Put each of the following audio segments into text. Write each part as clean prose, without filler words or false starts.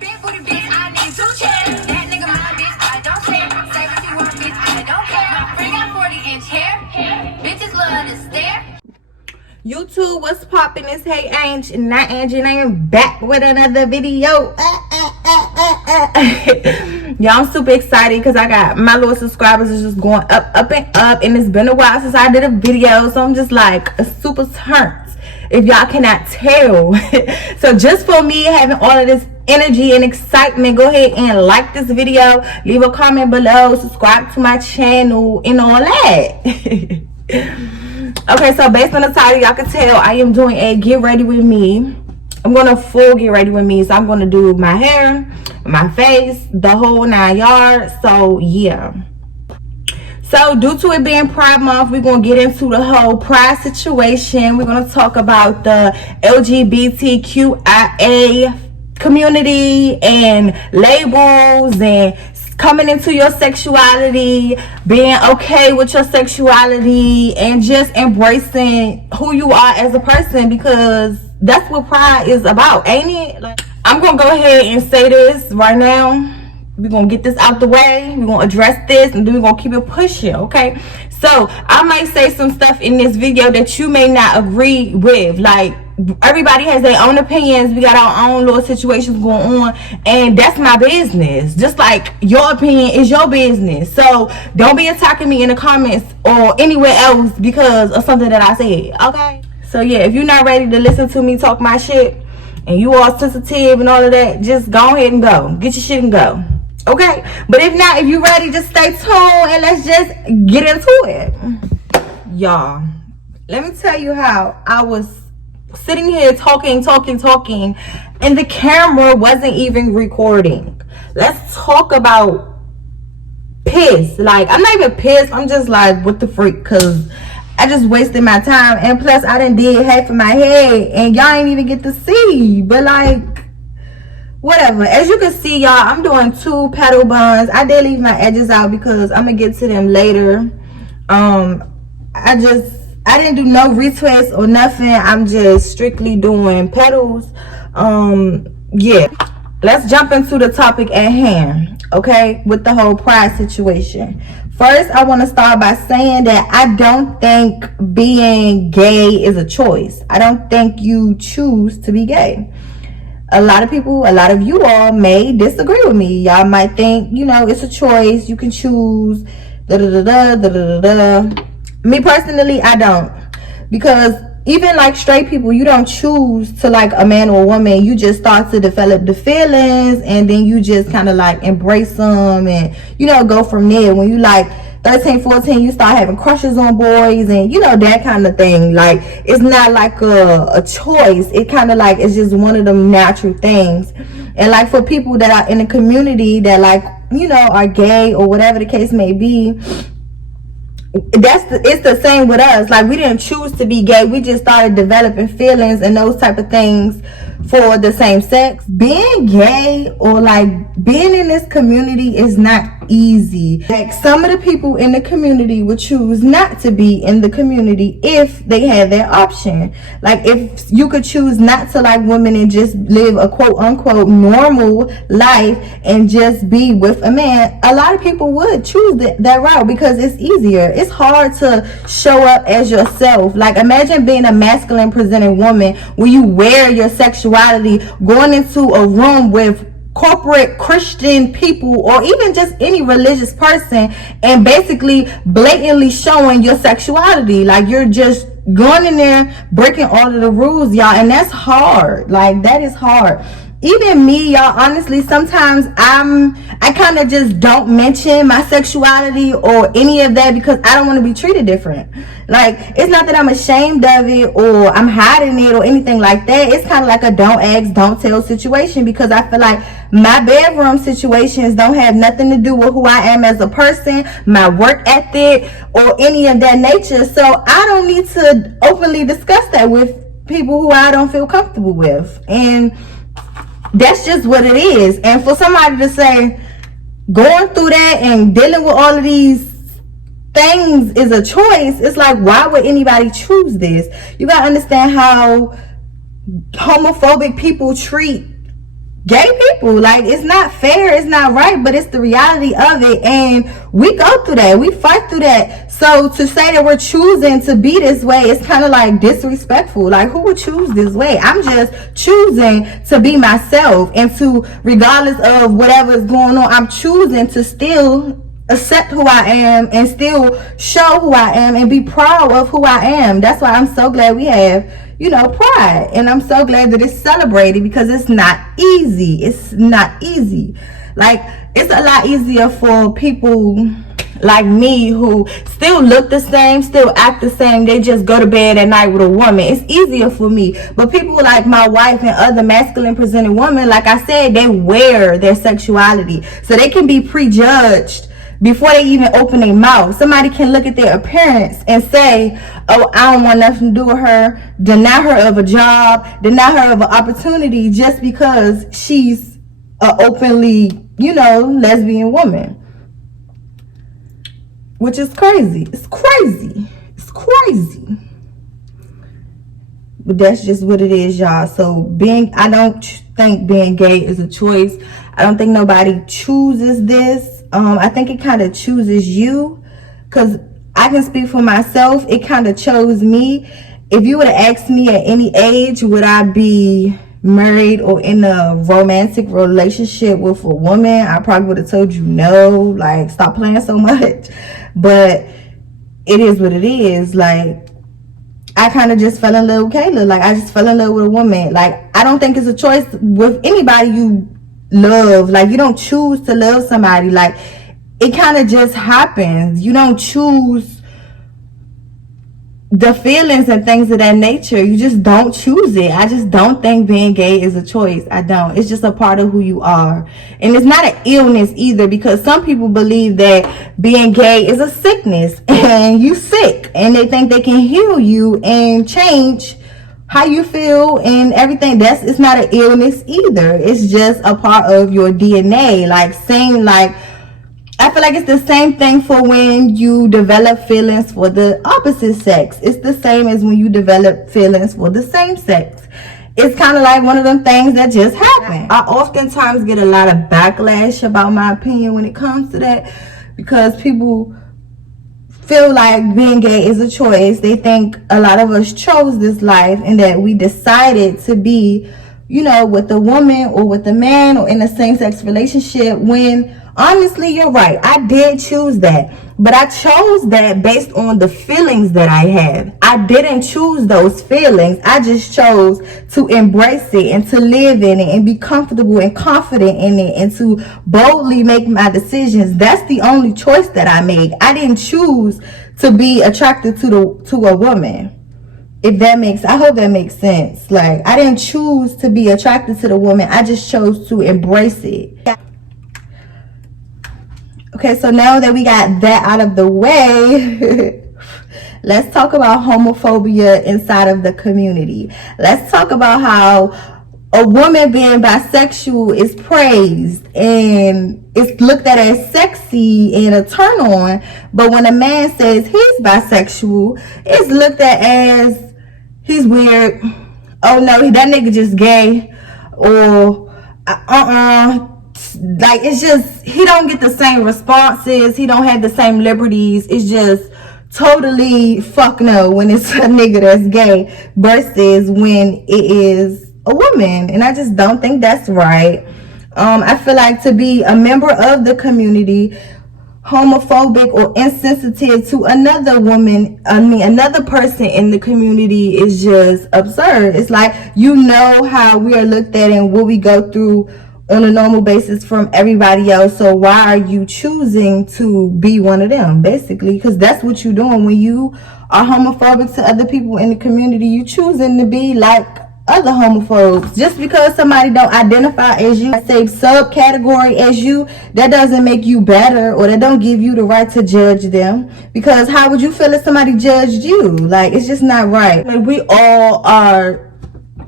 Big booty bitch, I need 2 chairs. That nigga my bitch, I don't share. Say what you want, bitch, I don't care. My friend got 40-inch hair. Bitches love to stare. YouTube, what's poppin'? It's Hey Ange, not Angie, and I am back with another video. Y'all, I'm super excited because I got my little subscribers is just going up and up, and it's been a while since I did a video, so I'm just like a super turnt, if y'all cannot tell. So just for me having all of this energy and excitement, go ahead and like this video, leave a comment below, subscribe to my channel, and all that. Okay, so based on the title, y'all can tell I am doing a get ready with me. I'm going to full get ready with me. So I'm going to do my hair, my face, the whole 9 yards. So yeah. So due to it being Pride Month, we're going to get into the whole Pride situation. We're going to talk about the LGBTQIA community and labels and coming into your sexuality, being okay with your sexuality, and just embracing who you are as a person, because that's what Pride is about, ain't it? Like, I'm gonna go ahead and say this right now. We're gonna get this out the way, we're gonna address this, and then we're gonna keep it pushing, okay? So I might say some stuff in this video that you may not agree with. Like, everybody has their own opinions, we got our own little situations going on, and that's my business, just like your opinion is your business. So don't be attacking me in the comments or anywhere else because of something that I said, okay? So yeah, if you're not ready to listen to me talk my shit and you all sensitive and all of that, just go ahead and go get your shit and go, okay? But if not, if you're ready, just stay tuned and let's just get into it. Y'all, let me tell you how I was sitting here talking, and the camera wasn't even recording. Let's talk about pissed. Like, I'm not even pissed, I'm just like, what the freak, because I just wasted my time, and plus I done did half of my head and y'all ain't even get to see. But like, whatever. As you can see, y'all, I'm doing 2 petal buns. I did leave my edges out because I'm gonna get to them later. I didn't do no retwist or nothing. I'm just strictly doing petals. Yeah, let's jump into the topic at hand, okay, with the whole Pride situation. First, I want to start by saying that I don't think being gay is a choice. I don't think you choose to be gay. A lot of people, a lot of you all may disagree with me. Y'all might think, you know, it's a choice, you can choose, Me personally, I don't, because even like straight people, you don't choose to like a man or a woman. You just start to develop the feelings, and then you just kind of like embrace them, and you know, go from there. When you like 13, 14, you start having crushes on boys, and you know, that kind of thing. Like, it's not like a choice. It kind of like, it's just one of them natural things. And like, for people that are in the community that like, you know, are gay or whatever the case may be, it's the same with us. Like, we didn't choose to be gay, we just started developing feelings and those type of things for the same sex. Being gay or like being in this community is not easy. Like, some of the people in the community would choose not to be in the community if they had that option. Like, if you could choose not to like women and just live a quote unquote normal life and just be with a man, a lot of people would choose that route because it's easier. It's hard to show up as yourself. Like, imagine being a masculine presenting woman when you wear your sexuality, going into a room with corporate Christian people or even just any religious person, and basically blatantly showing your sexuality. Like, you're just going in there breaking all of the rules, y'all, and that's hard. Like, that is hard. Even me, y'all, honestly, sometimes I kind of just don't mention my sexuality or any of that because I don't want to be treated different. Like, it's not that I'm ashamed of it or I'm hiding it or anything like that. It's kind of like a don't ask, don't tell situation, because I feel like my bedroom situations don't have nothing to do with who I am as a person, my work ethic, or any of that nature. So I don't need to openly discuss that with people who I don't feel comfortable with. And that's just what it is. And for somebody to say going through that and dealing with all of these things is a choice, it's like, why would anybody choose this? You gotta understand how homophobic people treat gay people. Like, it's not fair, it's not right, but it's the reality of it, and we go through that, we fight through that. So to say that we're choosing to be this way, it's kind of like disrespectful. Like, who would choose this way? I'm just choosing to be myself, and to, regardless of whatever is going on, I'm choosing to still accept who I am and still show who I am and be proud of who I am. That's why I'm so glad we have, pride, and I'm so glad that it's celebrated, because it's not easy. It's not easy. Like, it's a lot easier for people like me who still look the same, still act the same. They just go to bed at night with a woman. It's easier for me. But people like my wife and other masculine presenting women, like I said, they wear their sexuality, so they can be prejudged before they even open their mouth. Somebody can look at their appearance and say, oh, I don't want nothing to do with her, deny her of a job, deny her of an opportunity, just because she's an openly, lesbian woman. Which is crazy. It's crazy. It's crazy. But that's just what it is, y'all. So I don't think being gay is a choice. I don't think nobody chooses this. I think it kind of chooses you, because I can speak for myself. It kind of chose me. If you would have asked me at any age, would I be married or in a romantic relationship with a woman, I probably would have told you no. Like, stop playing so much. But it is what it is. Like, I kind of just fell in love with Kayla. Like, I just fell in love with a woman. Like, I don't think it's a choice with anybody you love. Like, you don't choose to love somebody. Like, it kind of just happens. You don't choose the feelings and things of that nature. You just don't choose it. I just don't think being gay is a choice. I don't. It's just a part of who you are. And it's not an illness either, because some people believe that being gay is a sickness and you sick, and they think they can heal you and change how you feel and everything. It's not an illness either. It's just a part of your DNA. I feel like it's the same thing for when you develop feelings for the opposite sex. It's the same as when you develop feelings for the same sex. It's kind of like one of them things that just happen. I oftentimes get a lot of backlash about my opinion when it comes to that, because people feel like being gay is a choice. They think a lot of us chose this life and that we decided to be, with a woman or with a man or in a same-sex relationship, when honestly, you're right. I did choose that, but I chose that based on the feelings that I have. I didn't choose those feelings. I just chose to embrace it and to live in it and be comfortable and confident in it and to boldly make my decisions. That's the only choice that I made. I didn't choose to be attracted to a woman. I hope that makes sense. Like, I didn't choose to be attracted to the woman. I just chose to embrace it. Okay, so now that we got that out of the way, let's talk about homophobia inside of the community. Let's talk about how a woman being bisexual is praised and it's looked at as sexy and a turn on, but when a man says he's bisexual, it's looked at as he's weird. Oh no, that nigga just gay. Or like, it's just, he don't get the same responses, he don't have the same liberties. It's just totally fuck no when it's a nigga that's gay versus when it is a woman. And I just don't think that's right. I feel like to be a member of the community, homophobic or insensitive to another person in the community is just absurd. It's like, how we are looked at and what we go through on a normal basis from everybody else. So why are you choosing to be one of them, basically? Because that's what you're doing when you are homophobic to other people in the community. You choosing to be like other homophobes. Just because somebody don't identify as you, say subcategory as you, that doesn't make you better, or that don't give you the right to judge them. Because how would you feel if somebody judged you? Like, it's just not right. Like, we all are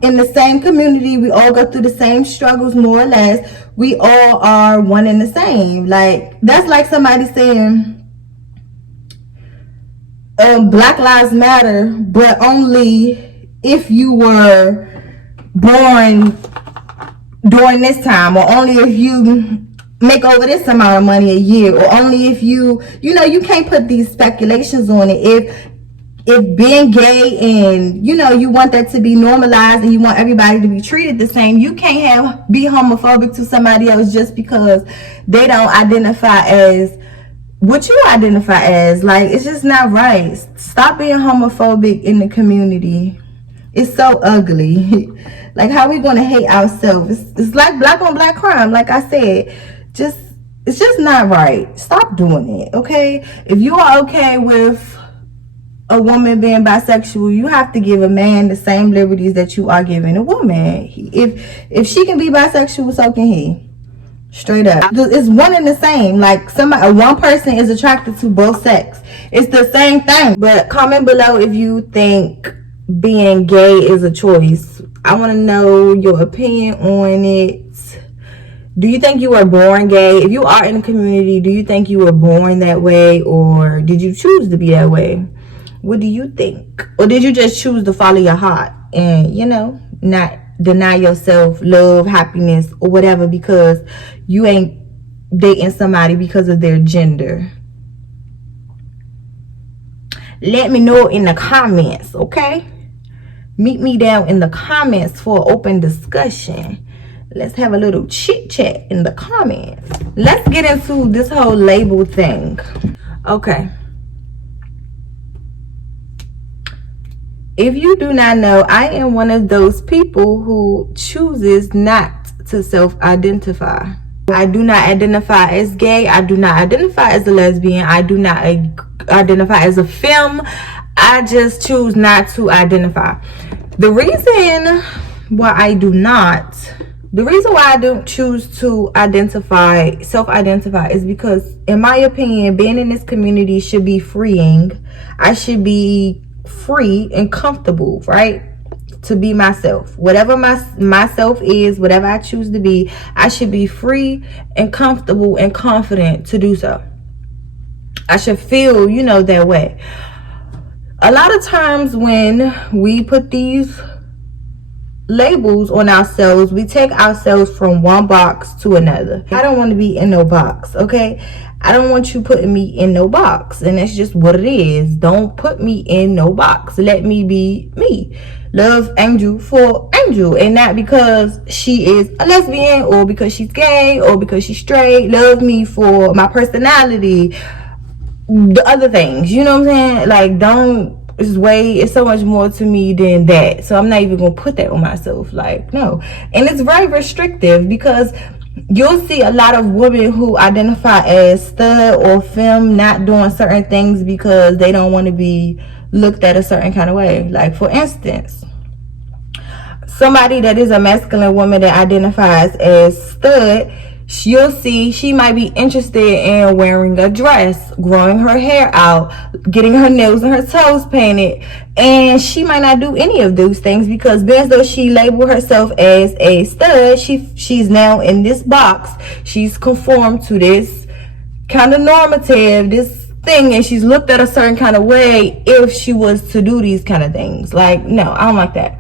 in the same community. We all go through the same struggles, more or less. We all are one and the same. Like, that's like somebody saying Black Lives Matter, but only if you were born during this time, or only if you make over this amount of money a year, or only if you can't put these speculations on it. If being gay and you want that to be normalized and you want everybody to be treated the same, you can't be homophobic to somebody else just because they don't identify as what you identify as. Like, it's just not right. Stop being homophobic in the community. It's so ugly. Like, how we gonna hate ourselves? It's like black on black crime. Like I said, it's just not right. Stop doing it, okay? If you are okay with a woman being bisexual, you have to give a man the same liberties that you are giving a woman. If she can be bisexual, so can he. Straight up. It's one and the same. Like, one person is attracted to both sex. It's the same thing. But comment below if you think being gay is a choice. I want to know your opinion on it. Do you think you were born gay? If you are in the community, do you think you were born that way, or did you choose to be that way? What do you think? Or did you just choose to follow your heart and, not deny yourself love, happiness, or whatever because you ain't dating somebody because of their gender? Let me know in the comments, okay? Meet me down in the comments for open discussion. Let's have a little chit chat in the comments. Let's get into this whole label thing. Okay. If you do not know, I am one of those people who chooses not to self-identify. I do not identify as gay. I do not identify as a lesbian. I do not identify as a femme. I just choose not to identify. The reason why I don't choose to self-identify is because, in my opinion, being in this community should be freeing. I should be free and comfortable, right, to be myself. Whatever myself is, whatever I choose to be, I should be free and comfortable and confident to do so. I should feel, that way. A lot of times when we put these labels on ourselves, we take ourselves from one box to another. I don't want to be in no box, okay? I don't want you putting me in no box, and that's just what it is. Don't put me in no box. Let me be me. Love Angel for Angel, and not because she is a lesbian or because she's gay or because she's straight. Love me for my personality, the other things, you know what I'm saying? Like, it's so much more to me than that. So I'm not even gonna put that on myself. Like, no. And it's very restrictive because you'll see a lot of women who identify as stud or femme not doing certain things because they don't want to be looked at a certain kind of way. Like, for instance, somebody that is a masculine woman that identifies as stud, you'll see she might be interested in wearing a dress, growing her hair out, getting her nails and her toes painted, and she might not do any of those things because being though she labeled herself as a stud, she's now in this box. She's conformed to this kind of normative, this thing, and she's looked at a certain kind of way if she was to do these kind of things. Like, no, I don't like that.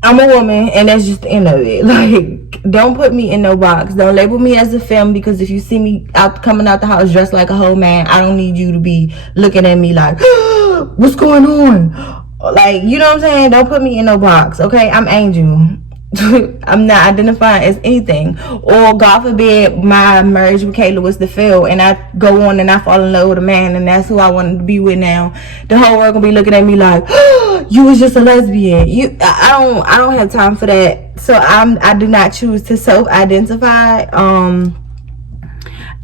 I'm a woman, and that's just the end of it. Like, don't put me in no box. Don't label me as a femme, because if you see me coming out the house dressed like a whole man, I don't need you to be looking at me like, what's going on? Like, you know what I'm saying? Don't put me in no box, okay? I'm Angel. I'm not identifying as anything. Or God forbid my marriage with Kayla was to fail and I go on and I fall in love with a man and that's who I wanted to be with now. The whole world gonna be looking at me like, you was just a lesbian. I don't have time for that. So I do not choose to self-identify.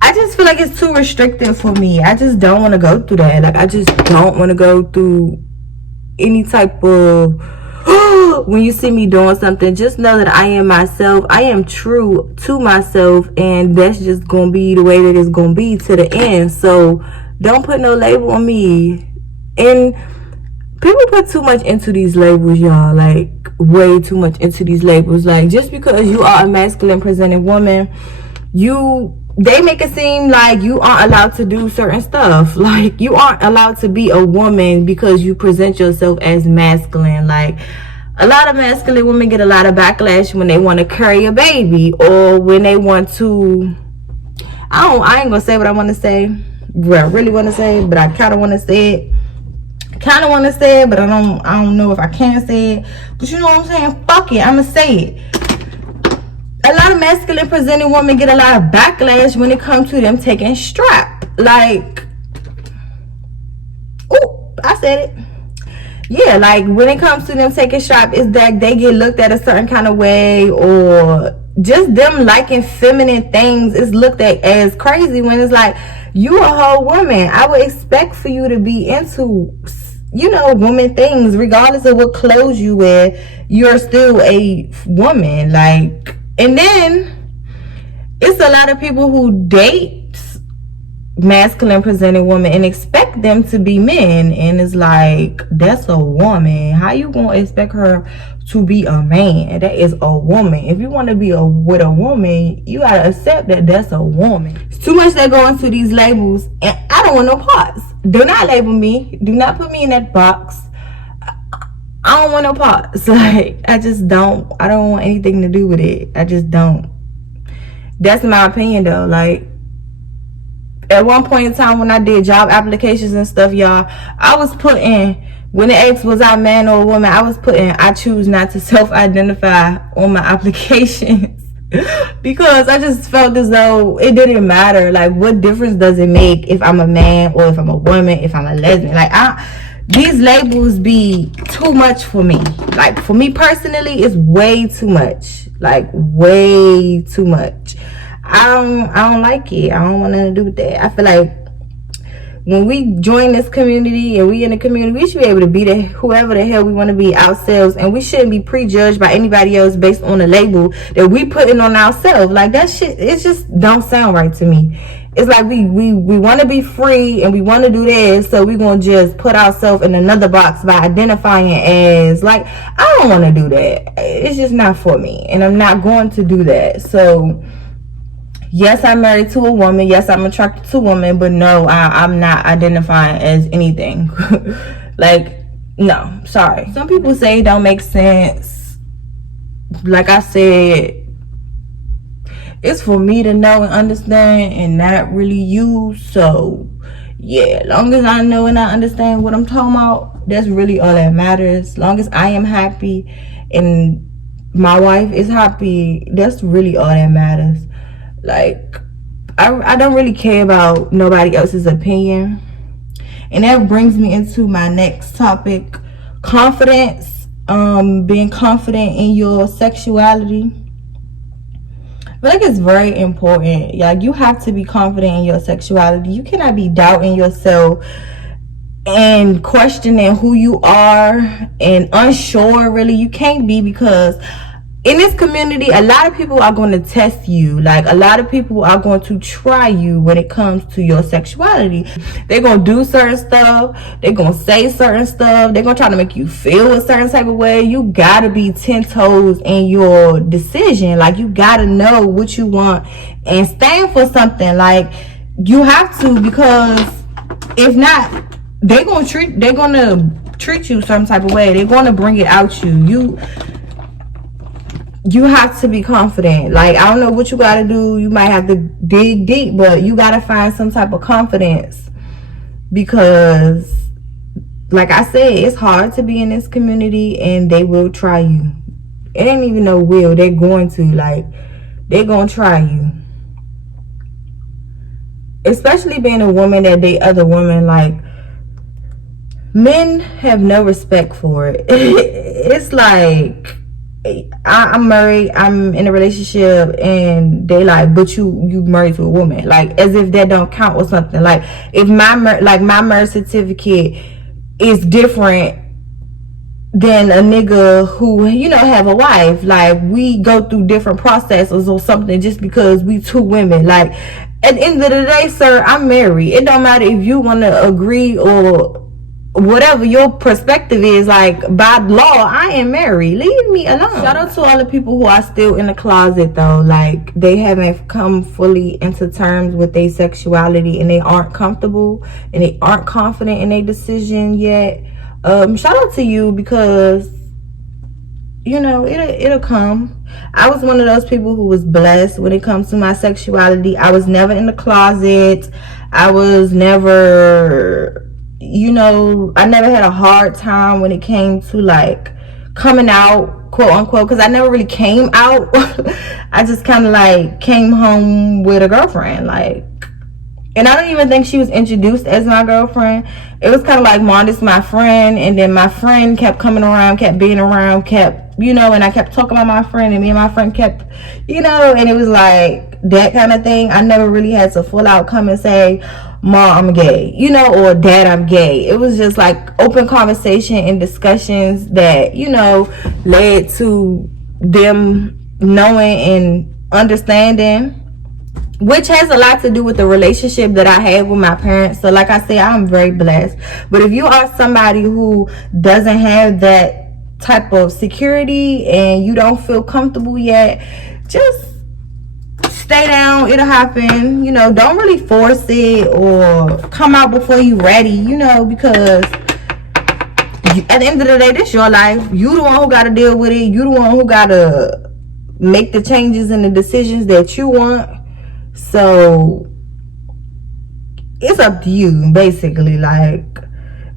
I just feel like it's too restrictive for me. I just don't want to go through that. Like, I just don't want to go through any type of when you see me doing something, just know that I am myself. I am true to myself, and that's just gonna be the way that it's gonna be to the end. So don't put no label on me. And people put too much into these labels, y'all. Like, way too much into these labels. Like, just because you are a masculine presenting woman, they make it seem like you aren't allowed to do certain stuff. Like, you aren't allowed to be a woman because you present yourself as masculine. Like, a lot of masculine women get a lot of backlash when they want to carry a baby, or when they want to, I ain't gonna say what I want to say, what I really want to say, but I kind of want to say it. But I don't know if I can say it. But you know what I'm saying? Fuck it, I'ma say it. A lot of masculine presenting women get a lot of backlash when it comes to them taking strap. Like, oh, I said it. Yeah, like when it comes to them taking strap, is that they get looked at a certain kind of way, or just them liking feminine things is looked at as crazy, when it's like, you a whole woman. I would expect for you to be into, you know, woman things, regardless of what clothes you wear. You're still a woman. Like, and then it's a lot of people who date masculine presenting women and expect them to be men, and it's like, that's a woman. How you gonna expect her to be a man? That is a woman. If you want to be with a woman, you gotta accept that that's a woman. It's too much that go into these labels, and I don't want no parts. Do not label me. Do not put me in that box. I don't want no parts. Like, I don't want anything to do with it. I just don't. That's my opinion though. Like, at one point in time when I did job applications and stuff, y'all, I was putting, when it asked was I a man or a woman, I was putting I choose not to self-identify on my applications. Because I just felt as though it didn't matter. Like, what difference does it make if I'm a man or if I'm a woman, if I'm a lesbian? Like, these labels be too much for me. Like, for me personally, it's way too much. Like, way too much. I don't like it. I don't want nothing to do with that. I feel like when we join this community and we in the community, we should be able to be whoever the hell we want to be ourselves, and we shouldn't be prejudged by anybody else based on a label that we putting on ourselves. Like, that shit, it just don't sound right to me. It's like we want to be free and we want to do this, so we're going to just put ourselves in another box by identifying as, like, I don't want to do that. It's just not for me, and I'm not going to do that. So yes, I'm married to a woman. Yes, I'm attracted to a woman. But no, I'm not identifying as anything. Like, no, sorry. Some people say it don't make sense. Like I said, it's for me to know and understand, and not really you. So yeah, as long as I know and I understand what I'm talking about, that's really all that matters. As long as I am happy and my wife is happy, that's really all that matters. Like, I don't really care about nobody else's opinion. And that brings me into my next topic, confidence. Being confident in your sexuality. I feel like it's very important. Like, you have to be confident in your sexuality. You cannot be doubting yourself and questioning who you are and unsure, really. You can't be, because in this community, a lot of people are going to test you. Like, a lot of people are going to try you when it comes to your sexuality. They're going to do certain stuff. They're going to say certain stuff. They're going to try to make you feel a certain type of way. You got to be 10 toes in your decision. Like, you got to know what you want and stand for something. Like, you have to, because if not, they're going to treat you some type of way. They're going to bring it out you have to be confident. Like, I don't know what you got to do. You might have to dig deep, but you got to find some type of confidence, because like I said, it's hard to be in this community, and they will try you. It ain't even no will. They're going to. Like, they're going to try you. Especially being a woman that date other women. Like, men have no respect for it. It's like, I'm married, I'm in a relationship, and they like, but you married to a woman. Like, as if that don't count or something. Like, if my marriage certificate is different than a nigga who, you know, have a wife. Like, we go through different processes or something just because we two women. Like, at the end of the day, sir, I'm married. It don't matter if you want to agree or whatever your perspective is. Like, by law, I am married. Leave me alone. Shout out to all the people who are still in the closet though. Like, they haven't come fully into terms with their sexuality, and they aren't comfortable and they aren't confident in their decision yet. Shout out to you, because you know, it'll come. I was one of those people who was blessed when it comes to my sexuality. I was never in the closet. I was never, you know, I never had a hard time when it came to like coming out, quote unquote, because I never really came out. I just kind of like came home with a girlfriend, like, and I don't even think she was introduced as my girlfriend. It was kind of like, Mom, this is my friend. And then my friend kept coming around, kept being around, kept, you know, and I kept talking about my friend. And me and my friend kept, you know, and it was like that kind of thing. I never really had to full out come and say, Mom, I'm gay, you know, or Dad, I'm gay. It was just like open conversation and discussions that, you know, led to them knowing and understanding, which has a lot to do with the relationship that I have with my parents. So like I said, I'm very blessed. But if you are somebody who doesn't have that type of security and you don't feel comfortable yet, just stay down. It'll happen. You know, don't really force it or come out before you ready, you know, because at the end of the day, this your life. You the one who got to deal with it. You the one who got to make the changes and the decisions that you want. So it's up to you, basically, like,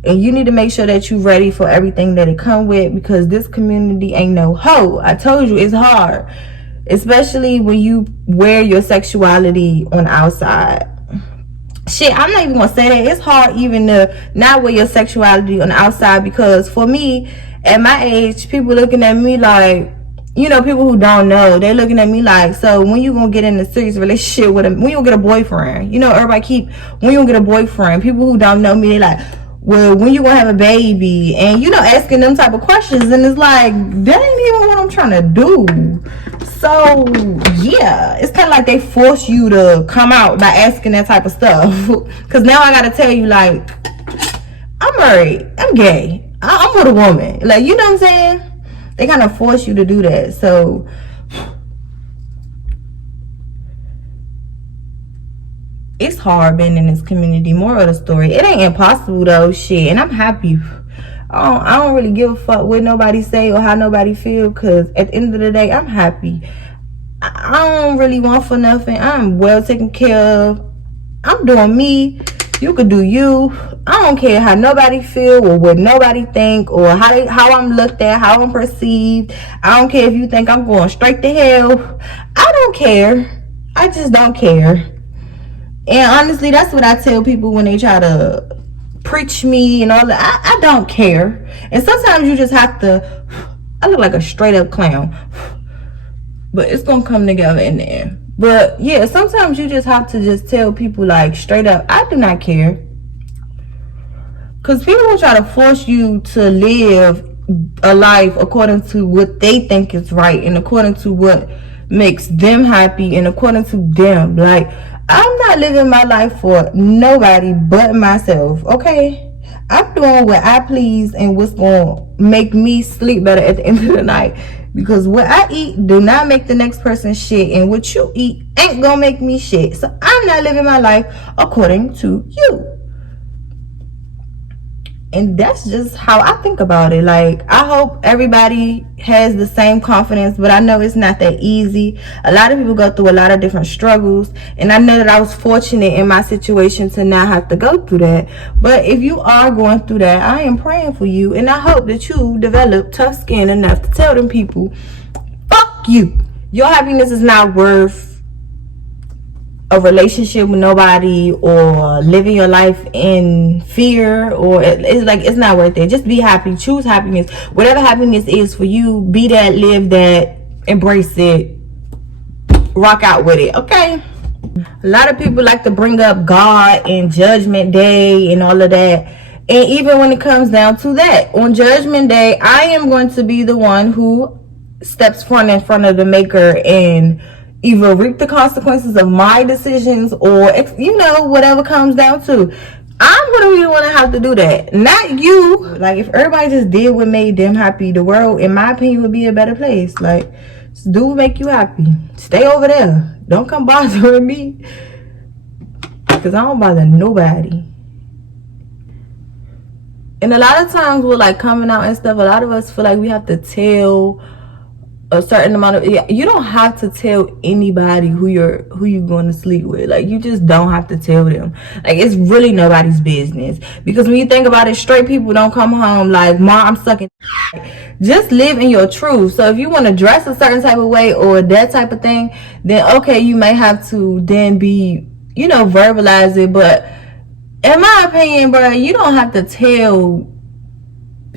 and you need to make sure that you're ready for everything that it come with, because this community ain't no hoe. I told you, it's hard, especially when you wear your sexuality on the outside. Shit, I'm not even gonna say that. It's hard even to not wear your sexuality on the outside, because for me, at my age, people looking at me like, you know, people who don't know, they're looking at me like, so when you gonna get in a serious relationship with when you gonna get a boyfriend? You know, everybody keep, when you gonna get a boyfriend? People who don't know me, they like, well, when you gonna have a baby? And, you know, asking them type of questions, and it's like, that ain't even what I'm trying to do. So yeah, it's kind of like they force you to come out by asking that type of stuff. Because now I gotta tell you, like, I'm married, I'm gay, I'm with a woman, like, you know what I'm saying? They kind of force you to do that. So it's hard being in this community. Moral of the story, it ain't impossible though, shit. And I'm happy. I don't really give a fuck what nobody say or how nobody feel, because at the end of the day, I'm happy. I don't really want for nothing. I'm well taken care of. I'm doing me. You could do you. I don't care how nobody feel or what nobody think or how I'm looked at, how I'm perceived. I don't care if you think I'm going straight to hell. I don't care. I just don't care. And honestly, that's what I tell people when they try to preach me and all that. I don't care. And sometimes you just have to, I look like a straight up clown, but it's gonna come together in the end. But yeah, sometimes you just have to just tell people, like, straight up, I do not care. Because people will try to force you to live a life according to what they think is right and according to what makes them happy and according to them. Like, I'm not living my life for nobody but myself, okay? I'm doing what I please and what's going to make me sleep better at the end of the night. Because what I eat do not make the next person shit, and what you eat ain't gonna make me shit. So I'm not living my life according to you. And that's just how I think about it. Like, I hope everybody has the same confidence, but I know it's not that easy. A lot of people go through a lot of different struggles, and I know that I was fortunate in my situation to not have to go through that. But if you are going through that, I am praying for you, and I hope that you develop tough skin enough to tell them people, fuck you. Your happiness is not worth a relationship with nobody or living your life in fear, or it's like, it's not worth it. Just be happy. Choose happiness. Whatever happiness is for you, be that, live that, embrace it, rock out with it, okay? A lot of people like to bring up God and Judgment Day and all of that. And even when it comes down to that, on Judgment Day, I am going to be the one who steps in front of the Maker and either reap the consequences of my decisions or, you know, whatever comes down to. I'm gonna be the one to have to do that, not you. Like, if everybody just did what made them happy, the world, in my opinion, would be a better place. Like, just do what make you happy. Stay over there. Don't come bothering me, because I don't bother nobody. And a lot of times with, like, coming out and stuff, a lot of us feel like we have to tell a certain amount of, you don't have to tell anybody who you're going to sleep with. Like, you just don't have to tell them. Like, it's really nobody's business, because when you think about it, straight people don't come home like, "Mom, I'm sucking." Just live in your truth. So if you want to dress a certain type of way or that type of thing, then okay, you may have to then be, you know, verbalize it. But in my opinion, bro, you don't have to tell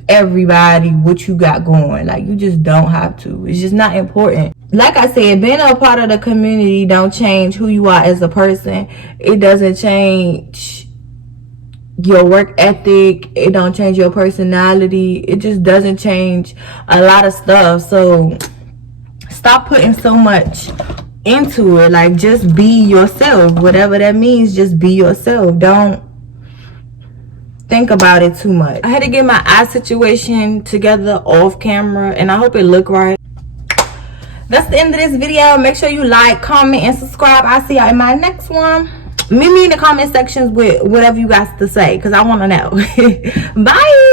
everybody what you got going. Like, you just don't have to. It's just not important. Like I said, being a part of the community don't change who you are as a person. It doesn't change your work ethic. It don't change your personality. It just doesn't change a lot of stuff. So stop putting so much into it. Like, just be yourself. Whatever that means, just be yourself. Don't think about it too much. I had to get my eye situation together off camera, and I hope it look right. That's the end of this video. Make sure you like, comment, and subscribe. I'll see y'all in my next one. Meet me in the comment sections with whatever you guys to say, because I want to know. Bye.